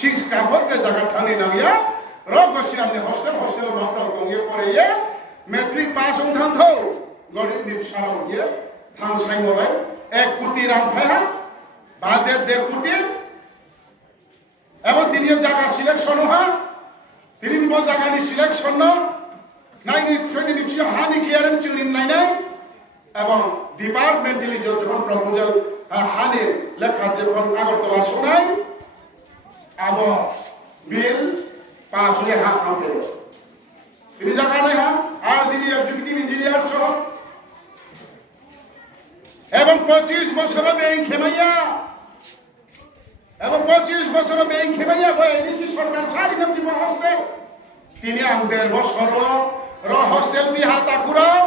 six काफोत्रे जगह थानी नागिया रोगोशी आमने हॉस्टल मात्र दंगे परे ये मैट्रिक पास उठान थो गरीब निपसाराव ये थां साइमोबाय 1 कोटी रां फायहा बाजेट 1.5 कोटी এবং তিনিও জায়গা সিলেকশন হা তিনি নিব জায়গানি সিলেকশন ন নাইনি সৈনি নিপসি হানি ক্লিয়ারেন্স চিরিন নাইনাই এবং ডিপার্টমেন্টালি যখন প্রপোজাল হানি লেখা যখন আগরতলা শোনাই আব বিল পাস হয়ে হা কামতে তিনি জায়গা নাই হা আর তিনি এক্সিকিউটিভ ইঞ্জিনিয়ার সহ এবং 25 বছর ব্যাংক খেমাইয়া এবং 25 বছর ব্যাংক খেমাইয়া ভাই এডিসি সরকার সারি নাম জীব হস্তে তিনি আমাদের বছর র হস্টেল দি হাতা কুরাও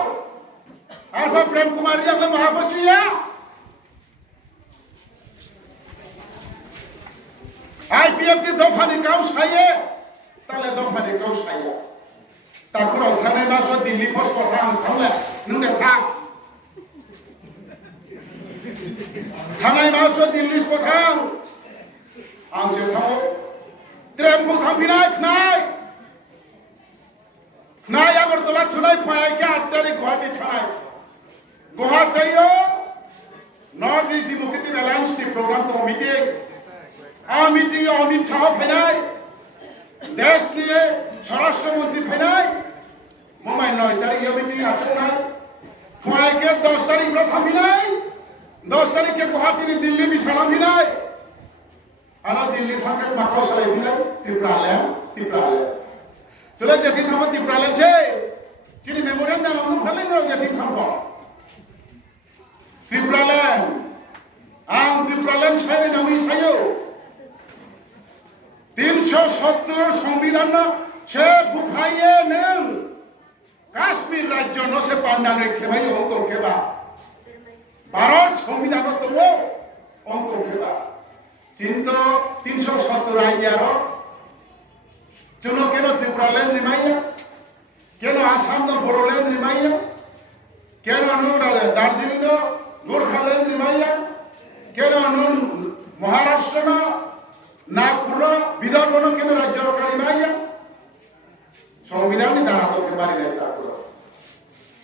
আর প্রেম কুমার জি আমরা মহাপচিয়া আইপিএফ দি দফানি কাউস খাইয়ে তাহলে দফানি কাউস খাইয়া তাকুরাও থানে মাস দিল্লি ফস কথা আম সামলে নুকে থাক থানায় মাস দিল্লি কথা आं से थाङो ट्रेनखौ थांफिनाय नाय आगरतला थुनाय फैयाखै 8 तारिख गुवाहाटी थानाय गुवाहाटीयाव नर्थ इस्ट डेमोक्रेटिक एलायंस नि प्रोग्राम तो मीटिंग आ मीटिंग अमित शाह फैनाय देश नि स्वराष्ट्र मंत्री फैनाय मुंबई 9 तारिख मीटिंग आचरनाय फैयाखै 10 तारिख रो थांफिनाय 10 तारिख के गुवाहाटी नि दिल्ली बिसालां फिनाय आरो दिल्ली थांके माकाव सालाय फिनाय त्रिपुरालैंड चले जेथि थांबो त्रिपुरालैंड से चिनि मेमोरियम दानो फुरलाय न जेथि थांबो त्रिपुरालैंड आं त्रिपुरालैंड साइनि नामि सायो 370 संविधान से बुफाये नों काश्मीर राज्य न से पान्नानै खेबाय अंतर खेबा भारत संविधान दङ अंतर खेबा चिंतो 370 आइयारो चलो केनो त्रिपुरालैंड रिमाइया केनो आसाम नो बोरोलैंड रिमाइया केनो नो दार्जिलिंग नो गोरखालैंड रिमाइया केनो नो